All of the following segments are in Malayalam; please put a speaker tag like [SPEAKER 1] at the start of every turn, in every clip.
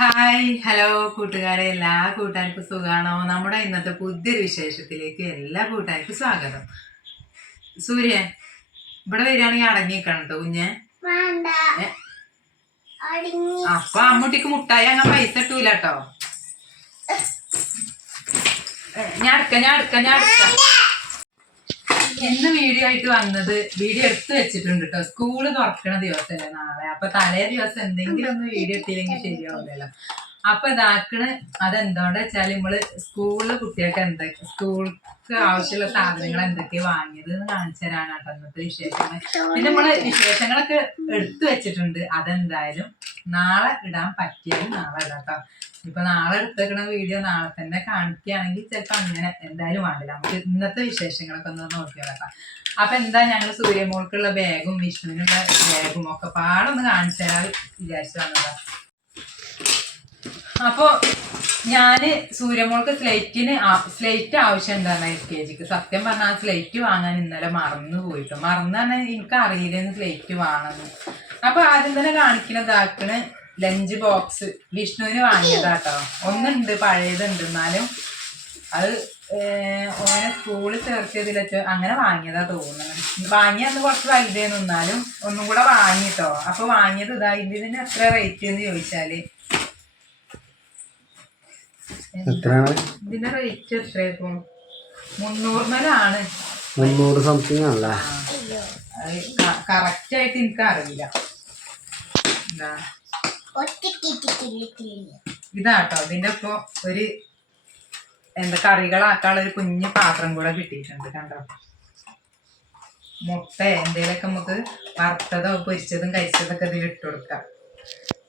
[SPEAKER 1] ഹായ് ഹലോ കൂട്ടുകാരെ എല്ലാ കൂട്ടുകാർക്കും സുഖാണോ? നമ്മുടെ ഇന്നത്തെ പുതിയൊരു വിശേഷത്തിലേക്ക് എല്ലാ കൂട്ടുകാർക്കും സ്വാഗതം. സൂര്യ ഇവിടെ വരികയാണെങ്കിൽ അടങ്ങിക്കണം കേട്ടോ കുഞ്ഞെ. അപ്പൊ അമ്മൂട്ടിക്ക് മുട്ടായി അങ്ങനെ പൈസ ഇട്ടൂല കേട്ടോ ഞാൻ എടുക്ക ഞാൻ എടുക്ക ഞാൻ എടുക്ക. ഇന്ന് വീഡിയോ ആയിട്ട് വന്നത് വീഡിയോ എടുത്തു വെച്ചിട്ടുണ്ട് കേട്ടോ സ്കൂൾ തുറക്കണ ദിവസമല്ലേ നാളെ. അപ്പൊ തലേ ദിവസം എന്തെങ്കിലും ഒന്ന് വീഡിയോ എത്തിയില്ലെങ്കിൽ ശരിയാവില്ലല്ലോ. അപ്പൊ ഇതാക്കണ് അതെന്തോണ്ട് വെച്ചാൽ നമ്മൾ സ്കൂളിലെ കുട്ടികൾക്ക് എന്തൊക്കെ സ്കൂൾക്ക് ആവശ്യമുള്ള സാധനങ്ങൾ എന്തൊക്കെ വാങ്ങിയത് എന്ന് കാണിച്ചു തരാനാണ് കേട്ടോ ഇന്നത്തെ വിശേഷങ്ങൾ. പിന്നെ നമ്മൾ വിശേഷങ്ങളൊക്കെ എടുത്തു വെച്ചിട്ടുണ്ട്. അതെന്തായാലും നാളെ ഇടാൻ പറ്റിയാലും നാളെ ഇടാം കേട്ടോ ഇപ്പൊ നാളെ എടുത്തേക്കണ വീഡിയോ നാളെ തന്നെ കാണിക്കുകയാണെങ്കിൽ ചിലപ്പോ അങ്ങനെ എന്തായാലും വേണ്ടില്ല. നമുക്ക് ഇന്നത്തെ വിശേഷങ്ങളൊക്കെ ഒന്ന് നോക്കിയോളാം അപ്പൊ എന്താ ഞങ്ങൾ സൂര്യമോൾക്കുള്ള ബാഗും വിഷ്ണുവിനുള്ള ബാഗും ഒക്കെ പാടൊന്ന് കാണിച്ചു തരാൻ വിചാരിച്ചു വന്നതാ. അപ്പൊ ഞാൻ സൂര്യമോൾക്ക് സ്ലേറ്റിന് സ്ലേറ്റ് ആവശ്യം ഉണ്ടായിരുന്നു എൽ കെ ജിക്ക് സത്യം പറഞ്ഞാൽ സ്ലേറ്റ് വാങ്ങാൻ ഇന്നലെ മറന്നു പോയിട്ടു മറന്നു പറഞ്ഞാൽ എനിക്ക് അറിയില്ലെന്ന് സ്ലേറ്റ് വാങ്ങുന്നു അപ്പൊ ആദ്യം തന്നെ കാണിക്കുന്നതാക്കണ് ലഞ്ച് ബോക്സ്. വിഷ്ണുവിന് വാങ്ങിയതാട്ടോ ഒന്നുണ്ട് പഴയതുണ്ട്. എന്നാലും അത് ഓനെ സ്കൂളിൽ ചേർത്തിയതിൽ വെച്ച് അങ്ങനെ വാങ്ങിയതാ തോന്നുന്നത് വാങ്ങിയ അന്ന് കുറച്ച് വലുതേ നിന്നാലും ഒന്നും കൂടെ വാങ്ങിട്ടോ അപ്പൊ വാങ്ങിയത് ഇതാ. ഇതിന് എത്ര റേറ്റ് എന്ന്
[SPEAKER 2] ചോദിച്ചാൽ?
[SPEAKER 1] ഇതിന്റെ റേറ്റ് എത്രയാക്കും മുന്നൂറിനാണ്.
[SPEAKER 2] മുന്നൂറ് സംതിങ് ആണല്ലേ?
[SPEAKER 1] കറക്റ്റ് ആയിട്ട് എനിക്ക് അറിയില്ല എന്താ? ഇതാട്ടോ. ഇതിന്റെ ഇപ്പൊ ഒരു എന്താ കറികളാക്കാനുള്ള ഒരു കുഞ്ഞു പാത്രം കൂടെ കിട്ടിയിട്ടുണ്ട് കണ്ടോ? മുട്ട എന്തേലൊക്കെ നമുക്ക് വറുത്തതോ പൊരിച്ചതും കരിച്ചതൊക്കെ ഇതിൽ ഇട്ട് കൊടുക്കാം.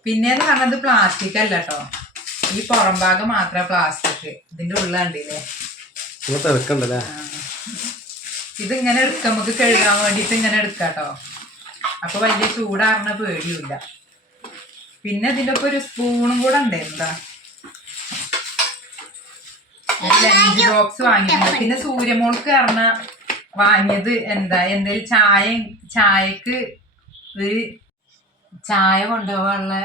[SPEAKER 1] പിന്നെന്ന് പറഞ്ഞത് പ്ലാസ്റ്റിക് അല്ല കേട്ടോ ഈ പുറം ഭാഗം മാത്രമേ പ്ലാസ്റ്റിക് ഇതിന്റെ ഉള്ള കണ്ടില്ലേ. ഇതിങ്ങനെ എടുക്കാം. നമുക്ക് കഴുകാൻ വേണ്ടിയിട്ട് ഇങ്ങനെ എടുക്കാം കേട്ടോ അപ്പൊ വലിയ ചൂടാറിന് പേടിയില്ല. പിന്നെ ഇതിന്റെ ഒപ്പം ഒരു സ്പൂണും കൂടെ ഉണ്ട് എന്താ? ലഞ്ച് ബോക്സ് വാങ്ങിയിട്ടുണ്ട്. പിന്നെ സൂര്യമോൾക്ക് പറഞ്ഞ വാങ്ങിയത് എന്താ? എന്തേലും ചായ ചായക്ക് ഒരു ചായ കൊണ്ടുപോകാനുള്ള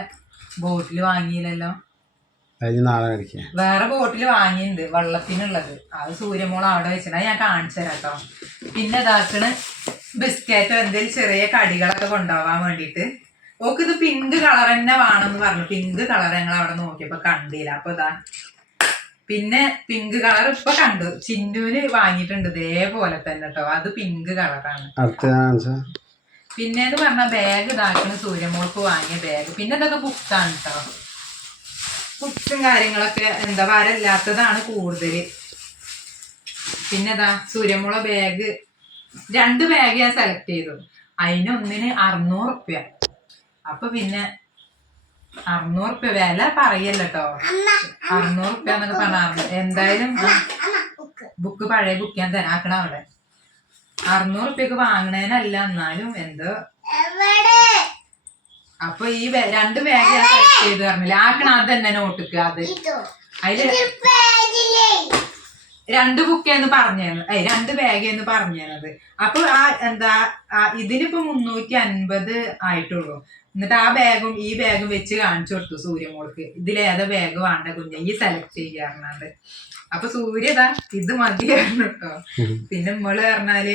[SPEAKER 1] ബോട്ടിൽ വാങ്ങിയില്ലല്ലോ. വേറെ ബോട്ടിൽ വാങ്ങിയിട്ടുണ്ട് വെള്ളത്തിനുള്ളത്. അത് സൂര്യമോൾ അവിടെ വെച്ചിട്ട് ഞാൻ കാണിച്ചു തരാം കേട്ടോ പിന്നെ ഇതാക്കണ് ബിസ്ക്കറ്റോ എന്തെങ്കിലും ചെറിയ കടികളൊക്കെ കൊണ്ടുപോകാൻ വേണ്ടിയിട്ട്. ഓക്ക് ഇത് പിങ്ക് കളർ തന്നെ വേണമെന്ന് പറഞ്ഞു. പിങ്ക് കളർ ഞങ്ങൾ അവിടെ നോക്കിയപ്പോ കണ്ടില്ല. അപ്പൊ ഇതാ. പിന്നെ പിങ്ക് കളർ ഇപ്പൊ കണ്ടു. ചിന്നുവിന് വാങ്ങിയിട്ടുണ്ട് ഇതേപോലെ തന്നെ കേട്ടോ അത് പിങ്ക് കളറാണ്. പിന്നെ എന്ന് പറഞ്ഞ ബാഗ് ഇതാക്കുന്ന സൂര്യമോൾക്ക് വാങ്ങിയ ബാഗ് പിന്നെ ഇതൊക്കെ ബുക്കാണ് കേട്ടോ ബുക്സും കാര്യങ്ങളൊക്കെ എന്താ വരല്ലാത്തതാണ് കൂടുതൽ പിന്നെ ഇതാ സൂര്യമോള ബാഗ് രണ്ട് ബാഗ് ഞാൻ സെലക്ട് ചെയ്തു. അതിനൊന്നിന് അറുന്നൂറ് റുപ്യ. അപ്പൊ പിന്നെ അറുന്നൂറ് റുപ്യ വില പറയല്ലോ കേട്ടോ അറുന്നൂറ് റുപ്യ എന്നൊക്കെ പറഞ്ഞു എന്തായാലും ബുക്ക്. പഴയ ബുക്ക് ഞാൻ തരാക്കണ അവിടെ. അറുന്നൂറ് റുപ്യക്ക് വാങ്ങണേനല്ല എന്നാലും എന്തോ. അപ്പൊ ഈ രണ്ട് ബാഗ് ഞാൻ സെലക്ട് ചെയ്ത് പറഞ്ഞില്ല ആക്കണ അത് തന്നെ നോട്ടിക്ക് അത്.
[SPEAKER 3] അതിൽ
[SPEAKER 1] രണ്ട് ബുക്ക് എന്ന് പറഞ്ഞു ഏയ് രണ്ട് ബാഗ് എന്ന് പറഞ്ഞത് അപ്പൊ ആ എന്താ ഇതിനിപ്പോ മുന്നൂറ്റി അൻപത് ആയിട്ടുള്ളൂ. എന്നിട്ട് ആ ബാഗും ഈ ബാഗും വെച്ച് കാണിച്ചു കൊടുത്തു സൂര്യമോൾക്ക്. ഇതിലേതാ ബാഗ് വേണ്ട കുഞ്ഞ ഈ സെലക്ട് ചെയ്യാറുണ്ട് അപ്പൊ സൂര്യതാ ഇത് മതിയായിരുന്നു കേട്ടോ പിന്നെ നമ്മൾ പറഞ്ഞാൽ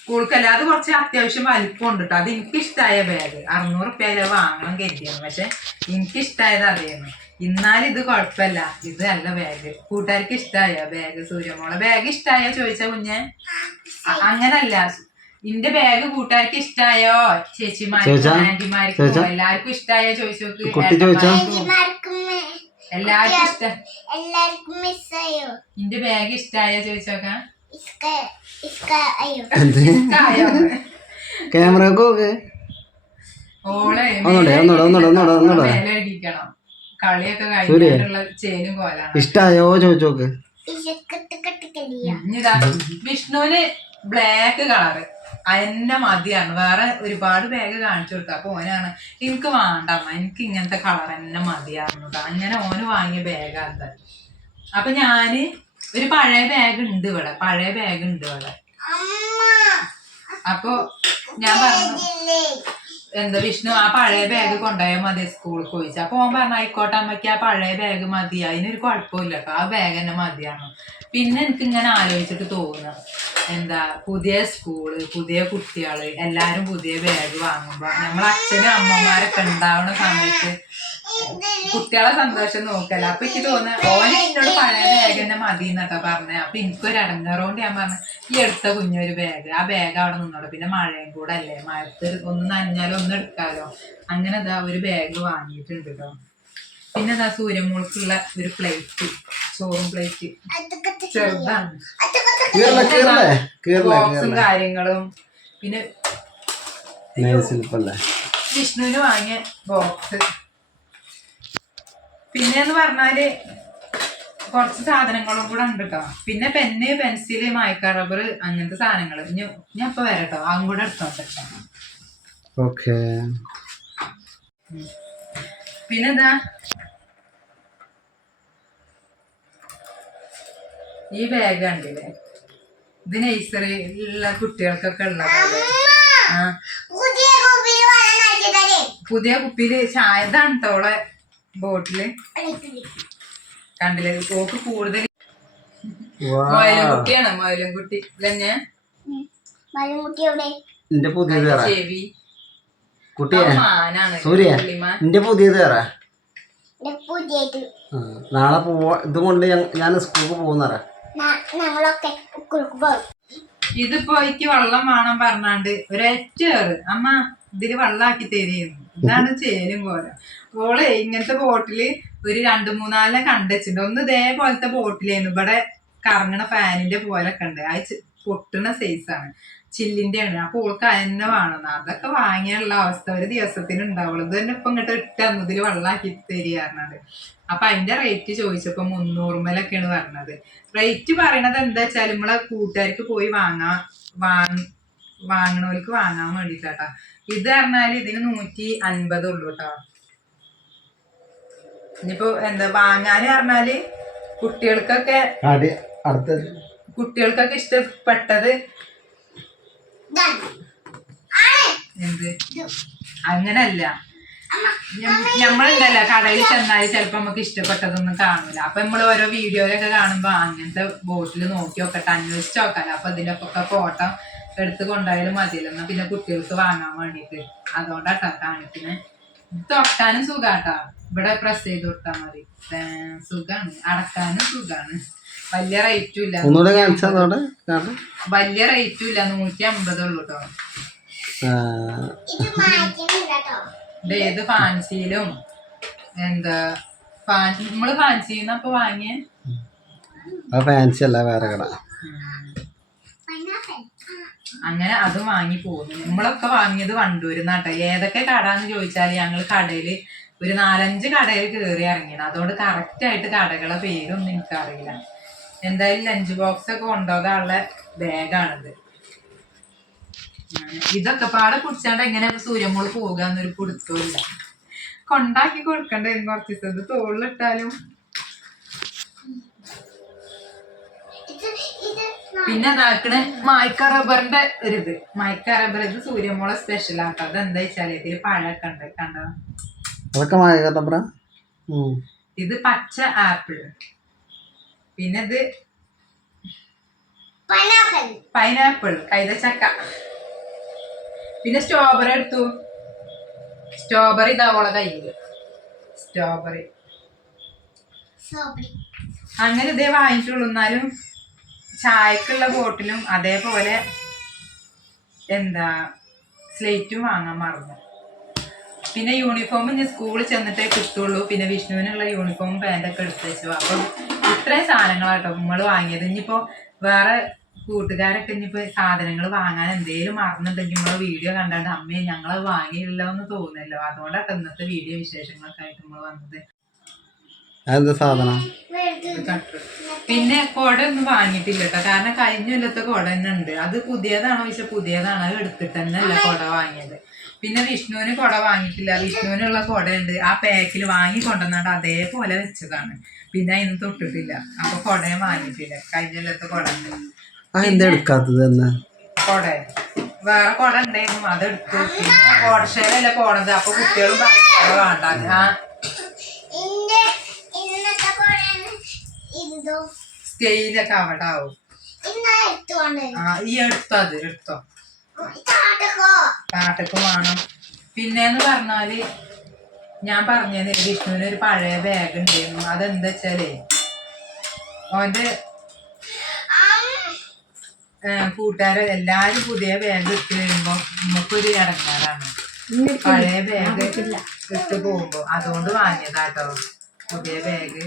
[SPEAKER 1] സ്കൂൾക്ക് അല്ലാതെ കുറച്ച് അത്യാവശ്യം വലിപ്പം ഉണ്ട് കേട്ടോ അത് എനിക്ക് ഇഷ്ടമായ ബാഗ് അറുന്നൂറ് റുപ്യ വാങ്ങണം കരുതിയാണ് പക്ഷെ എനിക്ക് ഇഷ്ടമായത് അതേന്ന്. എന്നാലും ഇത് കുഴപ്പമില്ല. ഇത് നല്ല ബാഗ് കൂട്ടുകാർക്ക് ഇഷ്ടമായ ബാഗ് സൂര്യമോളെ ബാഗ് ഇഷ്ടമായ ചോദിച്ച കുഞ്ഞെ? അങ്ങനല്ല. ഇന്റെ ബാഗ് കൂട്ടുകാർക്ക് ഇഷ്ടായോ? ചേച്ചിമാർക്കും
[SPEAKER 2] ചോദിച്ചാ?
[SPEAKER 1] ആന്റിമാർക്കും? എല്ലാവർക്കും ഇഷ്ടായോ ചോദിച്ചു നോക്ക്.
[SPEAKER 2] കുട്ടി ചോദിച്ചാ?
[SPEAKER 1] ഏട്ടന്മാർക്കും.
[SPEAKER 3] എല്ലാവർക്കും
[SPEAKER 1] എല്ലാവർക്കും ഇഷ്ട.
[SPEAKER 3] എല്ലാവർക്കും മിസ്സായോ?
[SPEAKER 1] ഇന്റെ ബാഗ് ഇഷ്ടായോ ചോദിച്ചോക്കാം
[SPEAKER 3] ഇസ്ക ഇസ്ക അയ്യോ
[SPEAKER 2] എന്ത്?
[SPEAKER 1] ഇഷ്ടായോ?
[SPEAKER 2] ക്യാമറ
[SPEAKER 1] കളിയൊക്കെ. കഴിഞ്ഞിട്ടുള്ള ചേനും കോലാണ്.
[SPEAKER 2] ഇഷ്ടായോ
[SPEAKER 1] ചോദിച്ചോക്ക് വിഷ്ണുവിന് ബ്ലാക്ക് കളറ് അന്നെ മതിയാണ് വേറെ ഒരുപാട് ബാഗ് കാണിച്ചു കൊടുത്തു. അപ്പൊ ഓനാണ് എനിക്ക് വേണ്ട എനിക്ക് ഇങ്ങനത്തെ കളർ തന്നെ മതിയായിരുന്നു. അങ്ങനെ ഓന് വാങ്ങിയ ബാഗാണ് അപ്പൊ ഞാൻ ഒരു പഴയ ബാഗ് ഉണ്ട് ഇവിടെ. പഴയ ബാഗ് ഉണ്ട് ഇവിടെ. അപ്പൊ ഞാൻ പറഞ്ഞു എന്താ വിഷ്ണു ആ പഴയ ബാഗ് കൊണ്ടുപോയാൽ മതി സ്കൂളിൽ ചോദിച്ചു അപ്പൊ ഓൻ പറഞ്ഞ ആയിക്കോട്ടെ അമ്മയ്ക്ക് ആ പഴയ ബാഗ് മതി. അതിനൊരു കുഴപ്പമില്ല ആ ബാഗ് തന്നെ മതിയാണ് പിന്നെ എനിക്ക് ഇങ്ങനെ ആലോചിച്ചിട്ട് തോന്നുന്നു. എന്താ പുതിയ സ്കൂൾ പുതിയ കുട്ടികൾ എല്ലാരും പുതിയ ബാഗ് വാങ്ങുമ്പോ നമ്മളെ അച്ഛനും അമ്മമാരൊക്കെ ഉണ്ടാവുന്ന സമയത്ത് കുട്ടികളെ സന്തോഷം നോക്കല്ല? അപ്പൊ എനിക്ക് തോന്നുന്നു ഓൻ എന്നോട് പഴയ ബാഗ് തന്നെ മതി എന്നൊക്കെ പറഞ്ഞ. അപ്പൊ എനിക്കൊരു അടങ്ങാറോണ്ട്. ഞാൻ പറഞ്ഞു ഈ എടുത്ത കുഞ്ഞൊരു ബാഗ് ആ ബാഗ് അവിടെ നിന്നോളൂ. പിന്നെ മഴയും കൂടെ അല്ലേ? മഴത്ത് ഒന്ന് നനഞ്ഞാലും ഒന്ന് എടുക്കാലോ? അങ്ങനെ ഇതാ ഒരു ബാഗ് വാങ്ങിയിട്ടുണ്ട് കേട്ടോ പിന്നെ ഇതാ സൂര്യമോൾക്കുള്ള ഒരു പ്ലേറ്റ് ചോറും പ്ലേറ്റ് ചെറുതാണ്. ബോക്സും കാര്യങ്ങളും. പിന്നെ വിഷ്ണുവിന് വാങ്ങിയ ബോക്സ് പിന്നെ എന്ന് പറഞ്ഞാൽ കുറച്ച് സാധനങ്ങളും കൂടെ ഉണ്ട് കേട്ടോ പിന്നെ പെന്ന് പെൻസിൽ മായ്ക്ക റബ്ബർ അങ്ങനത്തെ സാധനങ്ങൾ ഞാൻ ഇപ്പൊ വരട്ടോ. അതും കൂടെ എടുത്തോട്ടെ പിന്നെന്താ
[SPEAKER 2] ഓക്കെ.
[SPEAKER 1] പിന്നെ എന്താ ഈ ബാഗ് കണ്ടില്ലേ? ഇത് നഴ്സറിയിലുള്ള കുട്ടികൾക്കൊക്കെ ഉള്ള
[SPEAKER 3] പുതിയ കുപ്പിയിൽ
[SPEAKER 1] ചായ ഇതാണ്
[SPEAKER 3] ബോട്ടിൽ.
[SPEAKER 1] കണ്ടില്ലേ? പോക്ക് കൂടുതൽ മൊയലും കുട്ടിയാണ് മൊയലും കുട്ടി തന്നെ
[SPEAKER 2] എന്റെ പുതിയത് വേറെ.
[SPEAKER 1] ചെവി.
[SPEAKER 2] കുട്ടിയെ? സൂര്യ. എന്റെ നാളെ പോവാ ഇത് കൊണ്ട് ഞാൻ- സ്കൂളിൽ പോകുന്നറാ
[SPEAKER 1] ഇതിപ്പോ എനിക്ക് വെള്ളം വേണം പറഞ്ഞാണ്ട് ഒരൊറ്റ ഏറ്. അമ്മ ഇതിൽ വെള്ളാക്കി തരുന്നു. ഇതാണ് ചേനും പോലെ. ഓളെ ഇങ്ങനത്തെ ബോട്ടിൽ ഒരു രണ്ട് മൂന്നാലിനെ കണ്ടുവച്ചിട്ടുണ്ട് ഒന്ന് ഇതേപോലത്തെ ബോട്ടിലായിരുന്നു ഇവിടെ കറങ്ങണ ഫാനിന്റെ പോലൊക്കെ ഉണ്ട്. അത് പൊട്ടണ സൈസാണ് ചില്ലിന്റെ ആണ്. അപ്പൊ ഓൾക്ക് അതന്നെ വേണം. അതൊക്കെ വാങ്ങിയുള്ള അവസ്ഥ. ഒരു ദിവസത്തിന് ഉണ്ടാവുള്ളൂ. ഇത് തന്നെ ഇപ്പൊ ഇങ്ങോട്ട് ഇട്ട് വെള്ളാക്കി തരികയായിരുന്നത് അപ്പൊ അതിന്റെ റേറ്റ് ചോദിച്ചപ്പോ മുന്നൂറുമലൊക്കെയാണ് പറഞ്ഞത്. റേറ്റ് പറയണത് എന്താ വെച്ചാൽ നമ്മളെ കൂട്ടുകാർക്ക് പോയി വാങ്ങാ വാങ്ങ വാങ്ങണവർക്ക് വാങ്ങാൻ വേണ്ടിട്ടാ ഇത് പറഞ്ഞാൽ ഇതിന് നൂറ്റി അൻപത് ഉള്ളൂ കേട്ടോ ഇനിയിപ്പോ എന്താ വാങ്ങാന് പറഞ്ഞാൽ കുട്ടികൾക്കൊക്കെ കുട്ടികൾക്കൊക്കെ ഇഷ്ടപ്പെട്ടത്. എന്ത്? അങ്ങനല്ല. നമ്മളുണ്ടല്ലോ കടയിൽ ചെന്നാൽ ചിലപ്പോ നമുക്ക് ഇഷ്ടപ്പെട്ടതൊന്നും കാണൂല. അപ്പൊ നമ്മൾ ഓരോ വീഡിയോയിലൊക്കെ കാണുമ്പോ അങ്ങനത്തെ ബോട്ടിൽ നോക്കി നോക്കട്ടെ അന്വേഷിച്ച് നോക്കാലോ. അപ്പൊ ഇതിന്റെ ഒക്കെ ഫോട്ടോ എടുത്ത് കൊണ്ടായാലും മതിയല്ലോ. എന്നാ പിന്നെ കുട്ടികൾക്ക് വാങ്ങാൻ വേണ്ടിട്ട് അതുകൊണ്ടാട്ടാ കാണിക്കുന്നെ. തൊട്ടാനും സുഖാട്ടാ. ഇവിടെ പ്രസ് ചെയ്ത് കൊടുത്താൽ മതി. സുഖാണ്. അടക്കാനും സുഖാണ്. വലിയ റേറ്റും ഇല്ല. വലിയ റേറ്റും ഇല്ല. നൂറ്റി അമ്പത് ഉള്ളു കേട്ടോ
[SPEAKER 2] ആ,
[SPEAKER 3] ഇത് മാറ്റുന്നില്ല കേട്ടോ
[SPEAKER 1] ഇത് ഏത് ഫാൻസിയിലും എന്താ ഫാൻ നമ്മൾ ഫാൻസിന്ന് അപ്പൊ വാങ്ങിയ?
[SPEAKER 2] ഫാൻസി അല്ല വേറെ കട.
[SPEAKER 3] പൈനാപ്പിൾ.
[SPEAKER 1] അങ്ങനെ അത് വാങ്ങി പോകുന്നു. നമ്മളൊക്കെ വാങ്ങിയത് വണ്ടൂരുന്നാട്ടോ ഏതൊക്കെ കടാന്ന് ചോദിച്ചാൽ ഞങ്ങൾ കടയിൽ ഒരു നാലഞ്ച് കടയിൽ കയറി ഇറങ്ങിയത് അതുകൊണ്ട് കറക്റ്റ് ആയിട്ട് കടകളെ പേരൊന്നും എനിക്കറിയില്ല. എന്തായാലും ലഞ്ച് ബോക്സ് ഒക്കെ കൊണ്ടുപോകാനുള്ള ബാഗാണിത് ഇതൊക്കെ പാടെ കുടിച്ചാണ്ട് എങ്ങനെ സൂര്യമോൾ പോകുക എന്നൊരു കൊണ്ടാക്കി കൊടുക്കണ്ടായിരുന്നു കുറച്ച് ദിവസം. ഇത് തോളിലിട്ടാലും പിന്നെ എന്താക്കണ് മായ്ക്ക റബ്ബറിന്റെ ഒരിത് മായ്ക്ക റബ്ബർ ഇത് സൂര്യമോളെ സ്പെഷ്യൽ ആട്ടോ. അത് എന്താ വെച്ചാൽ ഇതിൽ പഴമൊക്കെ ഉണ്ട് കണ്ടോ?
[SPEAKER 2] അതൊക്കെ
[SPEAKER 1] ഇത് പച്ച ആപ്പിൾ പിന്നെ ഇത്
[SPEAKER 3] പൈനാപ്പിൾ.
[SPEAKER 1] പൈനാപ്പിൾ ചക്ക പിന്നെ സ്ട്രോബെറി എടുത്തു. സ്ട്രോബെറി ഇതാവോളെ കയ്യിൽ. സ്ട്രോബെറി. അങ്ങനെ ഇതേ വാങ്ങിച്ചുള്ളൂ. എന്നാലും ചായക്കുള്ള ബോട്ടിലും അതേപോലെ എന്താ സ്ലേറ്റും വാങ്ങാൻ മറന്നു. പിന്നെ യൂണിഫോം ഇനി സ്കൂളിൽ ചെന്നിട്ടേ കിട്ടുള്ളൂ. പിന്നെ വിഷ്ണുവിനുള്ള യൂണിഫോം പാന്റൊക്കെ എടുത്ത് വെച്ചു. അപ്പം ഇത്രയും സാധനങ്ങളാട്ടോ നമ്മൾ വാങ്ങിയത്. ഇനിയിപ്പോൾ വേറെ കൂട്ടുകാരൊക്കെ ഇനിയിപ്പോൾ സാധനങ്ങൾ വാങ്ങാൻ എന്തെങ്കിലും മറന്നിട്ടുണ്ടെങ്കിൽ നമ്മൾ വീഡിയോ കണ്ടാണ്ട് അമ്മയെ ഞങ്ങൾ വാങ്ങിയില്ലോ എന്ന് തോന്നുന്നല്ലോ അതുകൊണ്ടാണ് ഇന്നത്തെ വീഡിയോ വിശേഷങ്ങളൊക്കെ ആയിട്ട് നമ്മൾ വന്നത്.
[SPEAKER 2] അതെന്താ സാധനം?
[SPEAKER 1] പിന്നെ കുട ഒന്നും വാങ്ങിയിട്ടില്ല കേട്ടോ. കാരണം കഴിഞ്ഞ കൊല്ലത്തെ കുട തന്നെ ഉണ്ട്. അത് പുതിയതാണോ പക്ഷെ പുതിയതാണോ. അത് എടുത്തിട്ട് തന്നെ അല്ല കുട വാങ്ങിയത്. പിന്നെ വിഷ്ണുവിന് കുട വാങ്ങിയിട്ടില്ല. വിഷ്ണുവിനുള്ള കുട ഉണ്ട് ആ പാക്കിൽ വാങ്ങി കൊണ്ടുവന്നാണ്ട് അതേപോലെ വെച്ചതാണ്. പിന്നെ അതിന് തൊട്ടിട്ടില്ല. അപ്പൊ കുടയും വാങ്ങിയിട്ടില്ല. കഴിഞ്ഞ കൊല്ലത്തെ കുട ഉണ്ട്
[SPEAKER 2] എടുക്കാത്തത് തന്നെ
[SPEAKER 1] കൊട. വേറെ കുട ഉണ്ടായിരുന്നു. അതെടുത്തു പിന്നെ ഓടശയിലല്ലേ പോണത്. അപ്പൊ കുട്ടികളും വേണ്ട ആ
[SPEAKER 3] ഇന്റെ ഇന്നത്തെ കൊടയാണ് ഇതോ
[SPEAKER 1] സ്കെയിലൊക്കെ അവിടെ ആവും. ആ ഈ എടുത്തോ അത് എടുത്തോ. പാട്ടൊക്കെ വേണം പിന്നെന്ന് പറഞ്ഞാൽ ഞാൻ പറഞ്ഞത് വിഷ്ണുവിന് ഒരു പഴയ ബാഗ് ഉണ്ടായിരുന്നു. അതെന്താ വെച്ചാലേ ഓന്റെ കൂട്ടുകാരെ എല്ലാരും പുതിയ ബാഗ് ഇട്ട് വരുമ്പോ നമുക്കൊരു ഇടങ്ങാറാണ്. പഴയ ബാഗ് ഇട്ട് പോകുമ്പോ. അതുകൊണ്ട് വാങ്ങിയതാട്ടോ പുതിയ ബാഗ്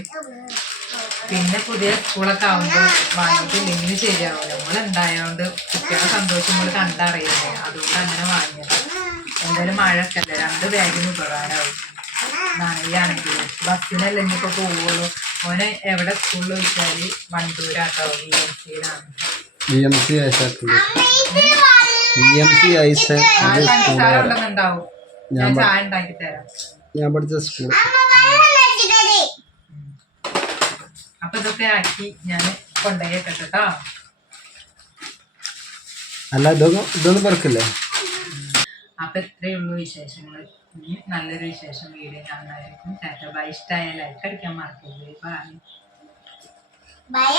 [SPEAKER 1] പിന്നെ പുതിയ സ്കൂളൊക്കെ ആവുമ്പോ വാങ്ങിയിട്ടില്ലെങ്കിൽ ശരിയാവില്ല നമ്മൾ ഉണ്ടായതുകൊണ്ട് കുട്ടികളെ സന്തോഷം നമ്മൾ കണ്ടറിയില്ലേ അതുകൊണ്ട് അങ്ങനെ വാങ്ങിയത്. എന്തായാലും മഴയൊക്കെ അല്ലേ? രണ്ട് ബാഗിന് ഉപകാരമാവും നനയാണെങ്കിൽ ബസ്സിനല്ലേ ഇനിയിപ്പോ പോവുള്ളൂ? ഓനെ എവിടെ സ്കൂളിൽ വെച്ചാൽ വണ്ടൂരാട്ടോ വി എം സിയിലാണ്
[SPEAKER 2] ബി എം സി ഐസാക്കുണ്ട് ബി എം സി ഐസ
[SPEAKER 1] ആ പഞ്ചസാര ഞാൻ
[SPEAKER 2] പഠിച്ച സ്കൂൾ.
[SPEAKER 1] ഇതൊക്കെ ആക്കി ഞാൻ കൊണ്ടുപോയി കേട്ടോ
[SPEAKER 2] അല്ല ഇതൊന്നും ഇതൊന്നും പറക്കില്ലേ?
[SPEAKER 1] അപ്പൊ ഇത്രയേ ഉള്ളൂ വിശേഷങ്ങൾ ഇനി നല്ലൊരു വിശേഷം വീഡിയോ കാണുന്നതായിരിക്കും. Tata bye. ഇഷ്ടമായ ലൈക്ക് അടിക്കാൻ മറക്കരുത്. ബൈ